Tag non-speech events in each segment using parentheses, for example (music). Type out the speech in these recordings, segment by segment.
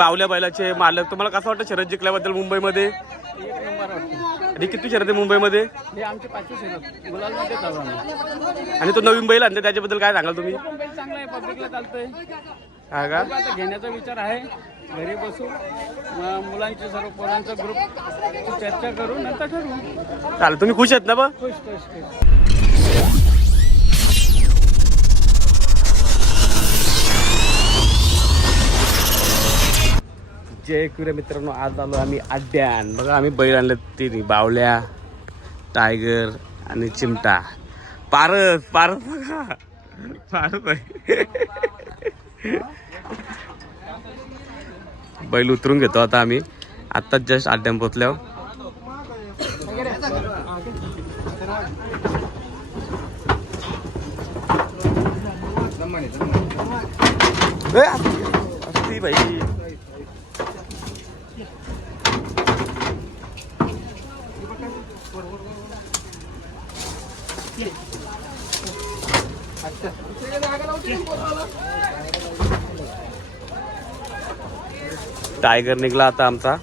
पावल्या बैलाचे मालक. तुम्हाला कसं वाटतं शरद जिंकल्याबद्दल मुंबईमध्ये? आणि किती शरद आहे मुंबईमध्ये? हे आमचे पाचशे शिरत गुलालमध्ये चालू आम्ही आणि तो नवीन बैल आणते त्याच्याबद्दल काय सांगाल तुम्ही? मोबाईल चांगला आहे पब्लिकला चालतंय. हा का? बघू आता घेण्याचा विचार आहे. घरी बसू. म- मुलांचे सर्व पोरांचा ग्रुप चर्चा करू नंतर ठरवू. चालेल तुम्ही खुश आहेत ना बा? खुश खुश खुश. जय कुरे मित्रांनो आज आलो आम्ही अड्ड्यान बघा आम्ही बैल आणले तिन्ही बावल्या टायगर आणि चिमटा. पारस पारस बघा. पारस आहे. बैल उतरून घेतो आता आम्ही. आत्ताच जस्ट अड्ड्यान पोचल्यावर ए, असती- असती बाई टायगर निघला आता आमचा.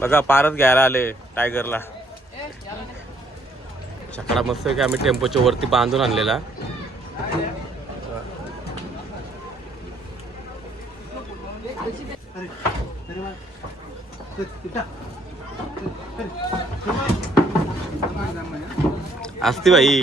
बघा पारच घ्यायला आले टायगरला. छकडा मस्त आहे की आम्ही टेम्पोच्या वरती बांधून आणलेला. असते भाई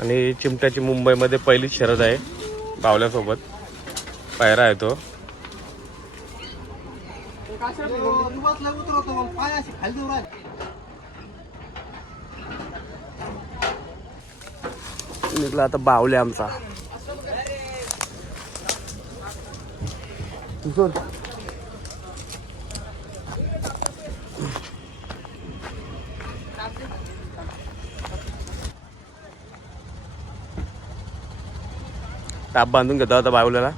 आणि चिमट्याची मुंबईमध्ये पहिलीच शरद आहे बावल्यासोबत. पायरा आहे तो. निघला आता बावले आमचा. ताप बांधून घेतो आता बावल्याला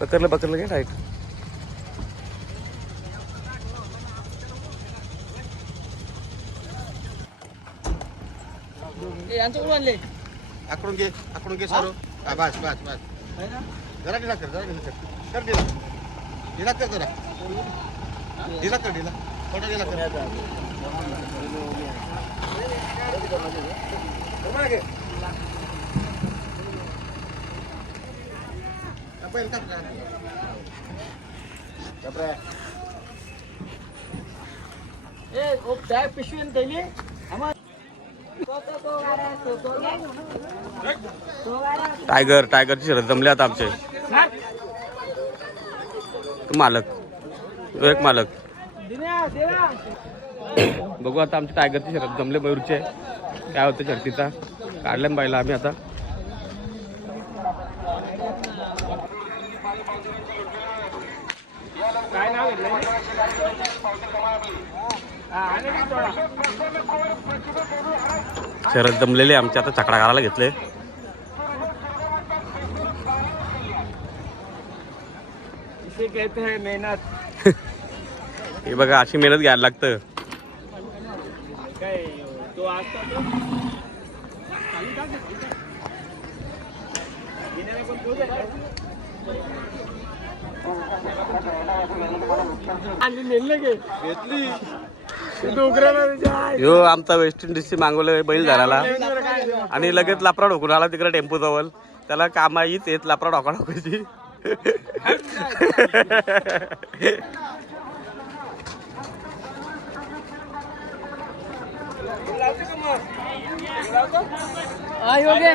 पकडलं पकडलं काय टाईट आणले. आकडून घे आकडून घे सारो बस बस बस. जरा ढिला कर जरा ढिला कर. कर ढिला. ढिला कर जरा. ढिला कर ढिला. थोडा ढिला कर. हा, टायगर टायगरची शरद जमले आता आमचे. मालक. तो एक मालक. बघू आता आमच्या टायगरची शरद जमले मयूरचे काय होतं शर्तीचा काढल्या बायला आम्ही आता काय नाव घेतलं शरद जमलेले आमचे आता चकडा घालायला घेतले. इसे कहते हैं मेहनत. हे बघा अशी मेहनत घ्यायला लागतं. काय ह्यो आमचा वेस्ट इंडिजची मागवलं बैल धराला आणि लगेच लापरा ढोकून आला तिकडे टेम्पो जवळ. त्याला कामा हीच येत लापरा ढोका ढोकायची आयो गे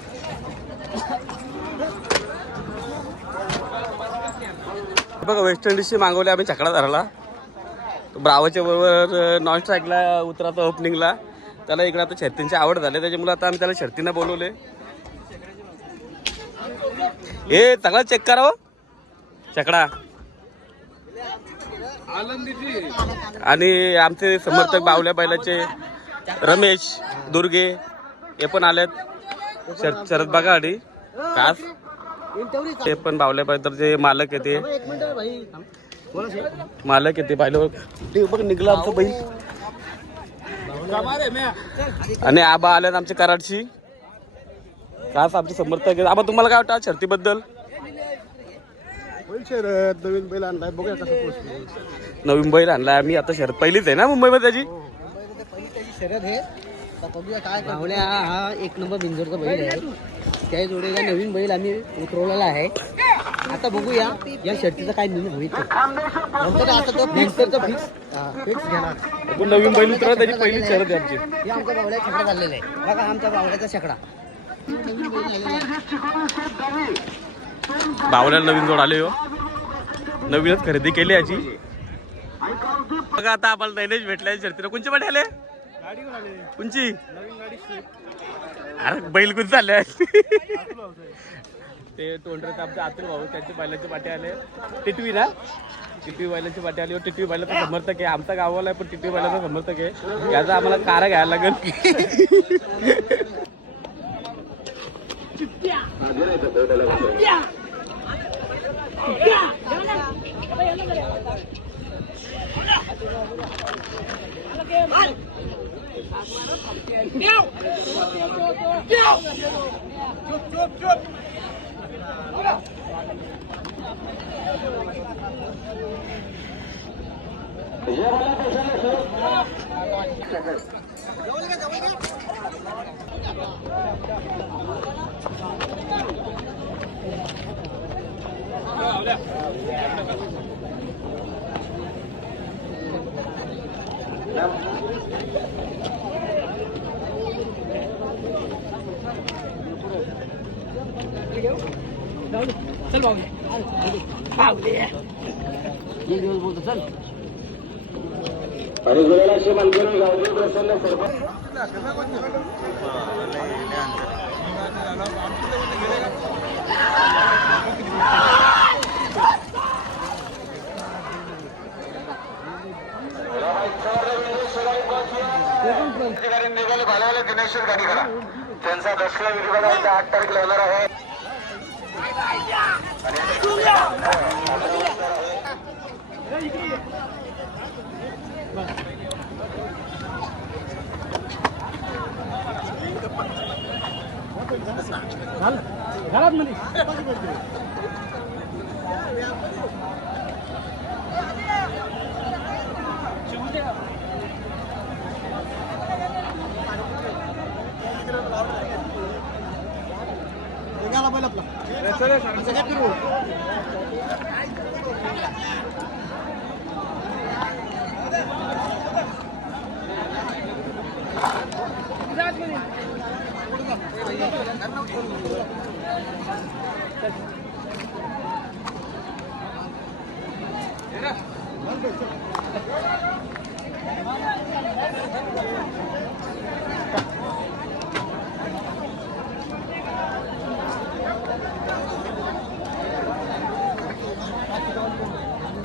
बघा वेस्ट इंडिजशी मागवले आम्ही चकडा ब्रावाच्या बरोबर नॉन स्ट्राईकला उतराचा ओपनिंगला त्याला इकडे आता शर्तींची आवड झाली त्याच्यामुळे आता आम्ही त्याला शर्तींना बोलवले. हे चांगला चेक करा हो. चकडा. आणि आमचे समर्थक बावल्या बैलाचे रमेश दुर्गे हे पण आलेत. शरद शरद बघा आधी. कास ते पण बावल्या बैल जे मालक आहे ते. एक मिनिट भाई. बोला साहेब. मालक येते पाहिलं ते बघ निघलं आमचं बैल. आणि आबा आल्यात आमच्या कराडची खास आमचे समर्थक आबा तुम्हाला काय वाटतं शर्तीबद्दल? बैल शरद नवीन बैल आणलाय. बघूया कसं पोहोचलो नवीन बैल आणलाय. आम्ही आता शर्त पहिलीच आहे ना मुंबईमध्ये त्याची? मुंबईमध्ये पहिली त्याची शर्यत आहे. आता बघूया काय हा एक नंबर बिंजोरचा बैल आहे. त्या जोडीला नवीन बैल आम्ही उतरवलेला आहे. आता बघूया या शर्तीचा काय निर्णय होईल ते. नंतर आता तो नंतरचा फिक्स फिक्स घेणार. आपण नवीन बैल उतरा त्याची पहिली शर्त आहे आमची. हे आमच्या बावड्या छकडा चाललेला आहे. बघा आमच्या बावड्याचा छकडा बावल्याला नवीन जोड आले हो. नवीनच खरेदी केली याची. बघा आता आम्हाला नैनेश भेटल्या शर्तीला. कोणचे पाठी आले? कोणची अरे बैल कुठे चालले ते टोंडरेत आमचे आतुल भाऊ त्यांचे बैलाचे पाठी आले. टिटवी ना? टिटवी बैलाची पाठी आली. टिटवी बैलाचा समर्थक आहे. आमचा गावाला आहे पण टिटवी बैलाचा समर्थक आहे. याचा आम्हाला कारा घ्यायला लागेल. Đeo Đeo Chụp chụp chụp Thank you. एक दिवस बोलतो चल निघाले भालावाला दिनेश्वर गाडी करा. त्यांचा दसरा विभागाचा आठ तारीख लावणार आहे. घरात मध्ये निघाला बैल आपला सगळ्यात फिरवू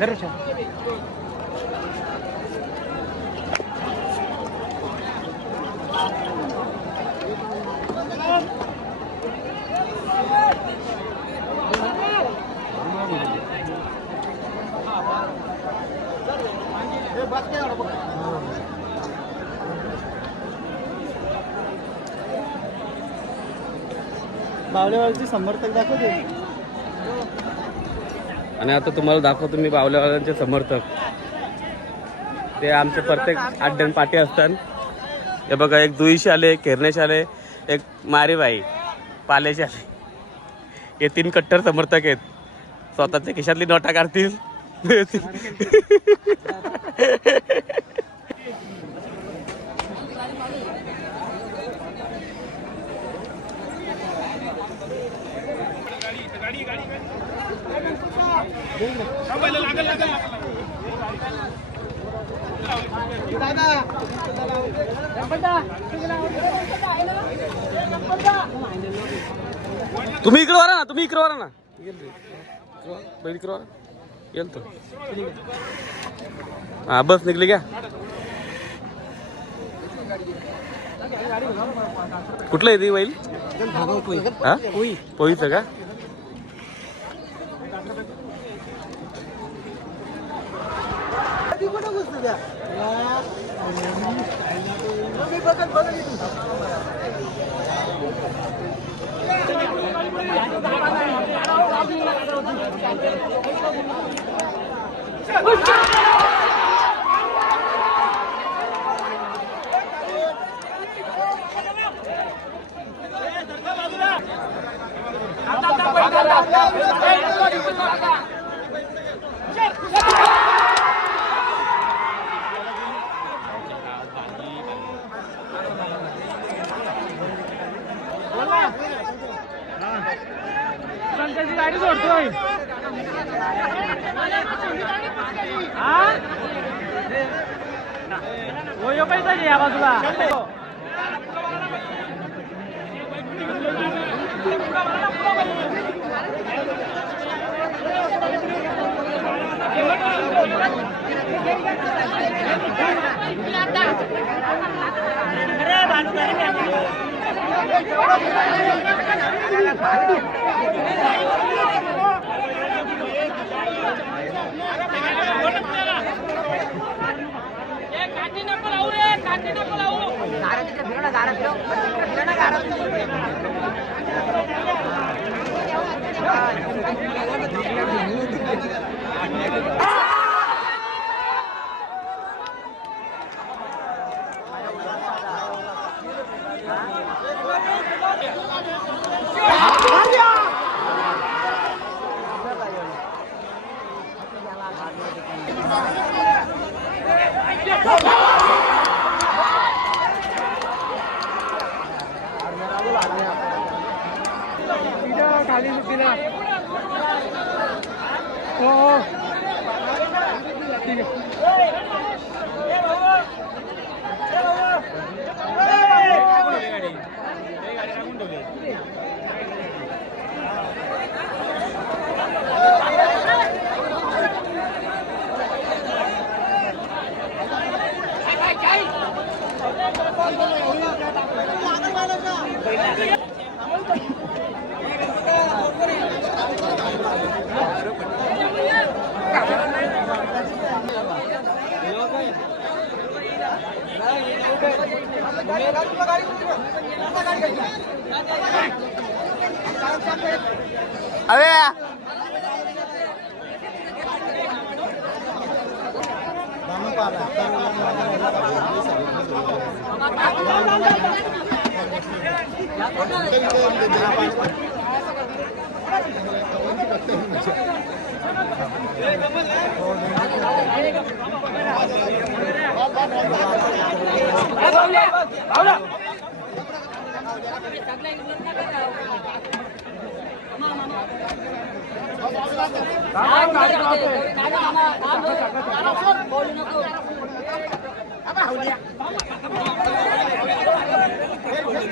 जरूर ठेवा बावळेवाळचे समर्थक दाखवते. आणि आता तुम्हाला दाखवतो मी बावल्यावाल्यांचे समर्थक. ते आमचे प्रत्येक अड्ड्यान पाठी असतात. हे बघा एक दुईशे आले केरनेश आले एक मारेबाई पाल्याचे आले हे तीन कट्टर समर्थक आहेत. स्वतःच्या खिशातली नोटा काढतील. (laughs) (laughs) तुम्ही इकडे वरा ना तुम्ही इकडे वरा ना. बैल इकडे वरा. येल तो. हा बस निघली का कुठलं येते बैल? हा? पोईचं का? ती कुठं बसतो त्या बघत बघत आता सोडतोय हो यो काही तरी या बाजूला खाली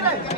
नको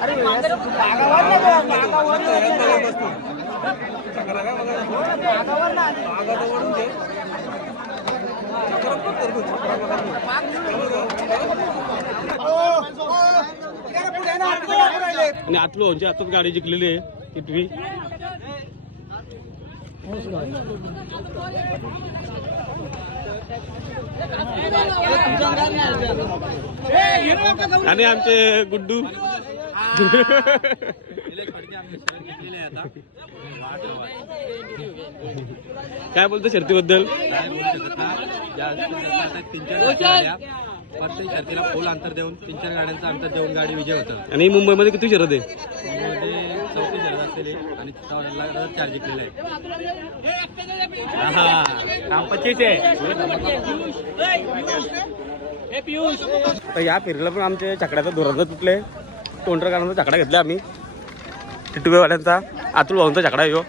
अरे आणि आतलो म्हणजे आताच गाडी जिंकलेली आहे कितवी आणि आमचे गुड्डू. काय बोलतो शर्तीबद्दल? प्रत्येक शर्तीला फुल अंतर देऊन तीन चार गाड्यांचं अंतर देऊन गाडी विजय होतं आणि मुंबईमध्ये किती शरद आहे? मध्ये चौथी शर्यत असलेली आणि चार जिंकलेले आहे या फेरीला पण आमच्या छकड्याचा धोरण तुटले. तोंडरकारांचा छकडा घेतला आम्ही. टिटुबेवाल्यांचा अतुल भाऊंचा छकडा आहे ह्यो.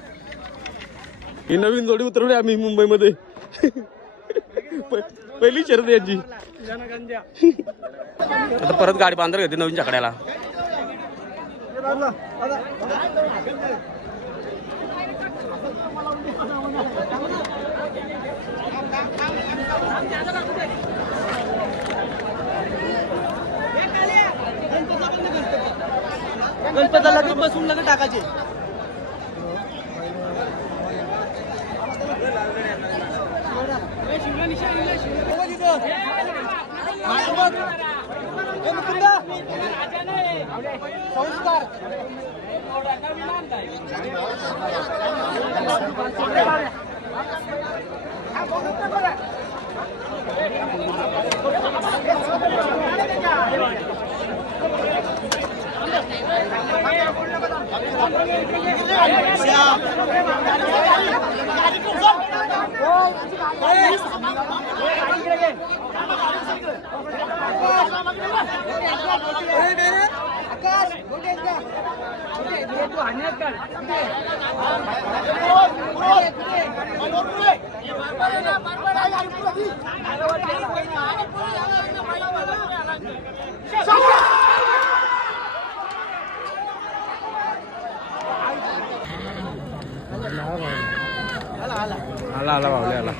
ही नवीन जोडी उतरवली आम्ही मुंबईमध्ये. पहिली आहे यांची. आता परत गाडी बांधर घेते नवीन छकड्याला गणपती लगेच बसून लगेच टाकायचे. সংস্কার आला आला. बावले आला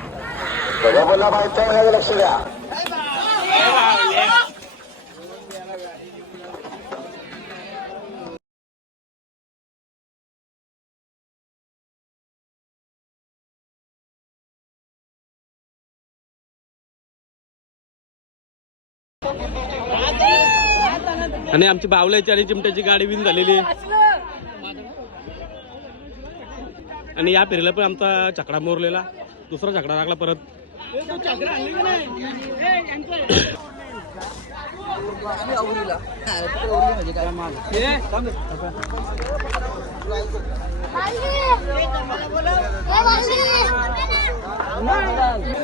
आणि आमची बावल्याची आणि चिमट्याची गाडी विन झालेली आहे. आणि या फेरीला पण आमचा चकडा मोरलेला. दुसरा चकडा लागला परत.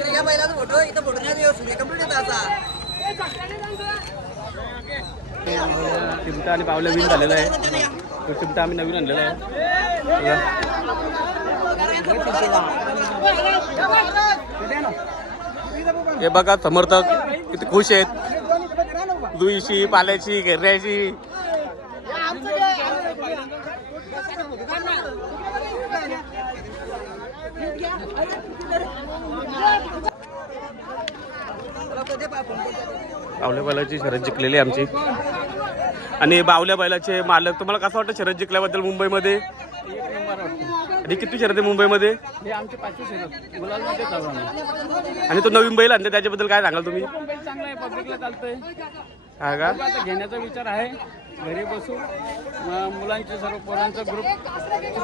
या बैलाचा फोटो इथं फोटो नाही चिमटा आणि पावलं विन झालेला आहे. तो चिमटा आम्ही नवीन आणलेला आहे. हे बघा समर्थक किती खुश आहेत. दुईशी पाल्याची घेऱ्याची बावल्या बैलाची शरद जिंकलेली आमची. आणि बावल्या बैलाचे मालक तुम्हाला कसं वाटतं शरद जिंकल्याबद्दल मुंबईमध्ये? आणि किती शरद आहे मुंबईमध्ये? आणि तो नवीन बैल आणते त्याच्याबद्दल काय सांगाल तुम्ही? हा का आता घेण्याचा विचार आहे. घरी बसू मुलांचे सर्व पोरांचा ग्रुप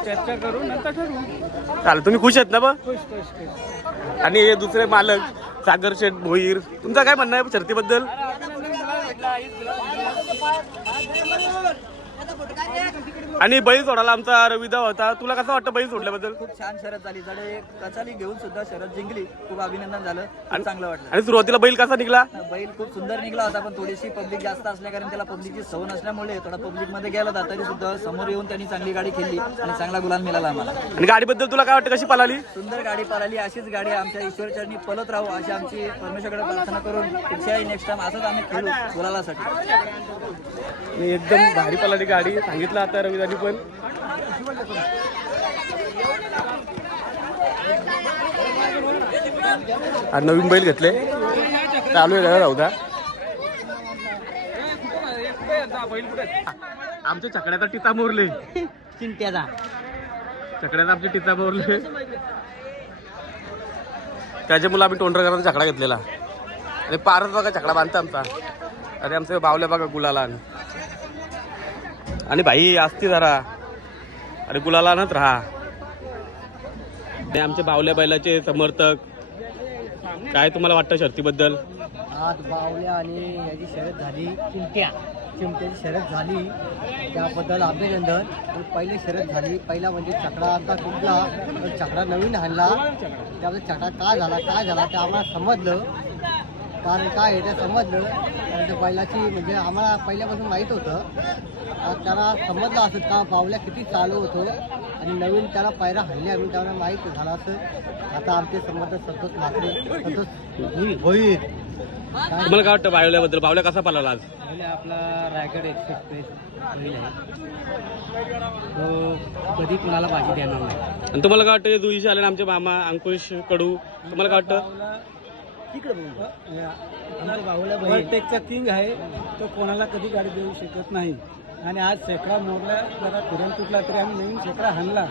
चर्चा करू नंतर ठरवू. चालेल तुम्ही खुश आहेत ना बा? खुश खुश खुश. आणि हे दुसरे मालक सागर शेठ भोईर तुमचं काय म्हणणं आहे शर्तीबद्दल? आणि बैल सोडायला आमचा रविदा होता. तुला कसं वाटतं बैल सोडल्याबद्दल? खूप छान शरद झाली. जडे कचाली घेऊन सुद्धा शरद जिंकली. खूप अभिनंदन झालं. खूप चांगलं वाटलं. आणि सुरुवातीला बैल कसा निघला? बैल खूप सुंदर निघला होता पण थोडीशी पब्लिक जास्त असल्या कारण त्याला पब्लिकची सव नसल्यामुळे थोडा पब्लिकमध्ये गेला होता तरी सुद्धा समोर येऊन त्यांनी चांगली गाडी खेळली आणि चांगला गुलाल मिळाला आम्हाला. आणि गाडीबद्दल तुला काय वाटतं? कशी पळाली? सुंदर गाडी पळाली. अशीच गाडी आमच्या ईश्वरचरणी पलत राहू अशी आमची परमेश्वरकडे प्रार्थना करून पुढच्याही नेक्स्ट टाइम असंच आम्ही खेळू गुलालासाठी. आणि एकदम भारी पळाली गाडी. सांगितलं आता रविदानी पण. आणि नवीन बैल घेतले. चालू आहे राहू द्या आमच्या चकड्याचा टिता मोरले. चिंट्याचा. चकड्याचा आमच्या टिता मोरले. त्याच्यामुळे आम्ही टोंडर करायचा चकडा घेतलेला. आणि पारच बघा चकडा बांधता आमचा. अरे आमचे बावल्या बघा गुलाला आणि भाई असते जरा. अरे गुलाला नच राहा. ते आमच्या बावल्या बैलाचे समर्थक. काय तुम्हाला वाटतं शर्तीबद्दल? आज बावल्या आणि याची शर्यत झाली. चिमट्या. चिमट्याची शर्यत झाली. त्याबद्दल अभिनंदन. पण पहिली शर्यत झाली. पहिला म्हणजे चकडा आता तुटला पण चकडा नवीन हाणला त्यामध्ये चकडा काय झाला? काय झाला? ते आम्हाला समजलं. कारण काय आहे ते समजलं? कारण ते बैलाची म्हणजे आम्हाला पहिल्यापासून माहीत होतं. त्याला समजलं असं का बावल्या किती चालू होतो आणि नवीन त्याला पायरा हल्ले आम्ही त्याला माहीत झालं असं आता आमचे संबंध संतोष संतोष होईल. तुम्हाला काय वाटतं बावल्याबद्दल? बावल्या कसा पाला आज? आपला रायगड एक्सप्रेस तो कधी कुणाला बाजी देणार नाही. आणि तुम्हाला काय वाटतं? दुईशे आले आमचे मामा अंकुश कडू तुम्हाला काय वाटतं? ओव्हरटेकचा किंग आहे तो कोणाला कधी गाडी देऊ शकत नाही. आणि आज शेकडा मोडला जरा फिरून तुटला तरी आम्ही नवीन शेकडा आणला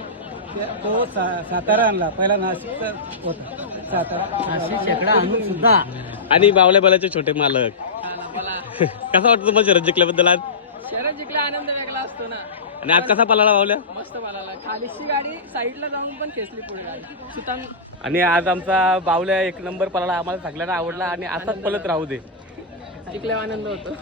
ते- तो सा- सातारा आणला पहिला नाशिकचा होता. सातारा. अशी शेकडा आणून सुद्धा. आणि बावल्या बैलाचे छोटे मालक. (laughs) कसा वाटतं तुम्हाला शरद जिंकल्याबद्दल आज? शरद जिंकला आनंद वेगळा असतो ना. आणि आज कसा पळाला बावल्या? मस्त मला खालीची गाडी साईडला जाऊन पण खेचली पुढे गाडी. सुतांग. आणि आज आमचा बावल्या एक नंबर पळाला आम्हाला सगळ्यांना आवडला आणि असाच पळत राहू दे. जिंकल्यावर आनंद होतो.